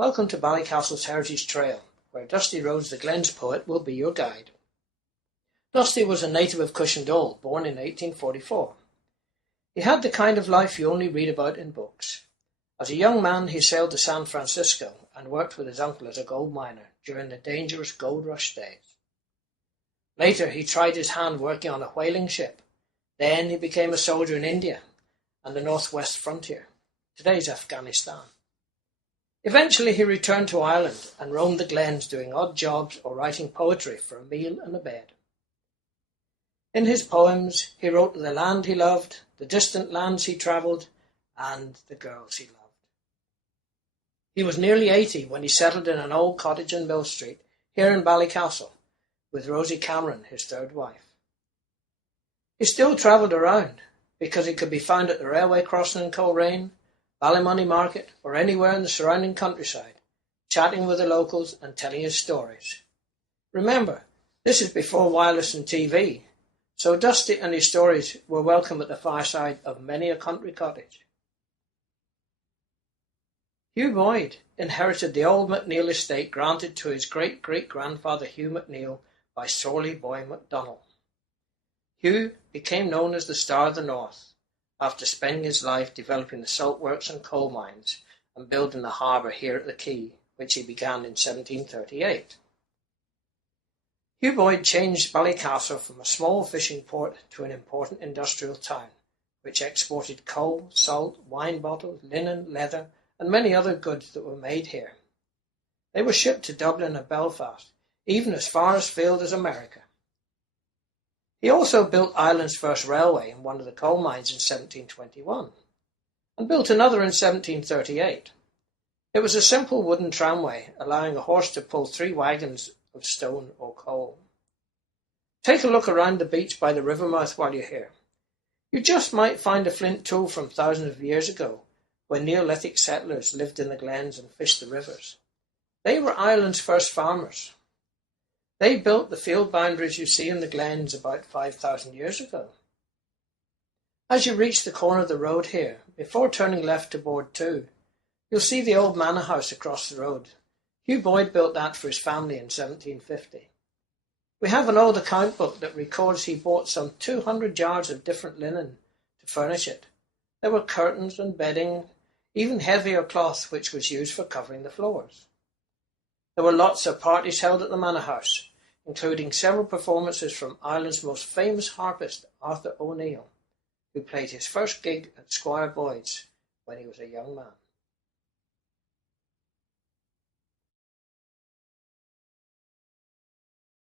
Welcome to Ballycastle's Heritage Trail, where Dusty Rhodes the Glens poet will be your guide. Dusty was a native of Cushendall, born in 1844. He had the kind of life you only read about in books. As a young man, he sailed to San Francisco and worked with his uncle as a gold miner during the dangerous gold rush days. Later, he tried his hand working on a whaling ship. Then he became a soldier in India and the northwest frontier, today's Afghanistan. Eventually he returned to Ireland and roamed the glens doing odd jobs or writing poetry for a meal and a bed. In his poems he wrote of the land he loved, the distant lands he travelled, and the girls he loved. He was nearly 80 when he settled in an old cottage in Mill Street, here in Ballycastle, with Rosie Cameron, his third wife. He still travelled around, because he could be found at the railway crossing in Coleraine, Ballymoney Market, or anywhere in the surrounding countryside, chatting with the locals and telling his stories. Remember, this is before wireless and TV, so Dusty and his stories were welcome at the fireside of many a country cottage. Hugh Boyd inherited the old McNeill estate granted to his great-great-grandfather Hugh McNeill by Sorley Boy MacDonald. Hugh became known as the Star of the North, after spending his life developing the salt works and coal mines and building the harbour here at the quay, which he began in 1738. Hugh Boyd changed Ballycastle from a small fishing port to an important industrial town, which exported coal, salt, wine bottles, linen, leather, and many other goods that were made here. They were shipped to Dublin and Belfast, even as far afield as America. He also built Ireland's first railway in one of the coal mines in 1721, and built another in 1738. It was a simple wooden tramway, allowing a horse to pull 3 wagons of stone or coal. Take a look around the beach by the river mouth while you're here. You just might find a flint tool from thousands of years ago, when Neolithic settlers lived in the glens and fished the rivers. They were Ireland's first farmers. They built the field boundaries you see in the glens about 5,000 years ago. As you reach the corner of the road here, before turning left to Board 2, you'll see the old manor house across the road. Hugh Boyd built that for his family in 1750. We have an old account book that records he bought some 200 yards of different linen to furnish it. There were curtains and bedding, even heavier cloth which was used for covering the floors. There were lots of parties held at the manor house, including several performances from Ireland's most famous harpist, Arthur O'Neill, who played his first gig at Squire Boyd's when he was a young man.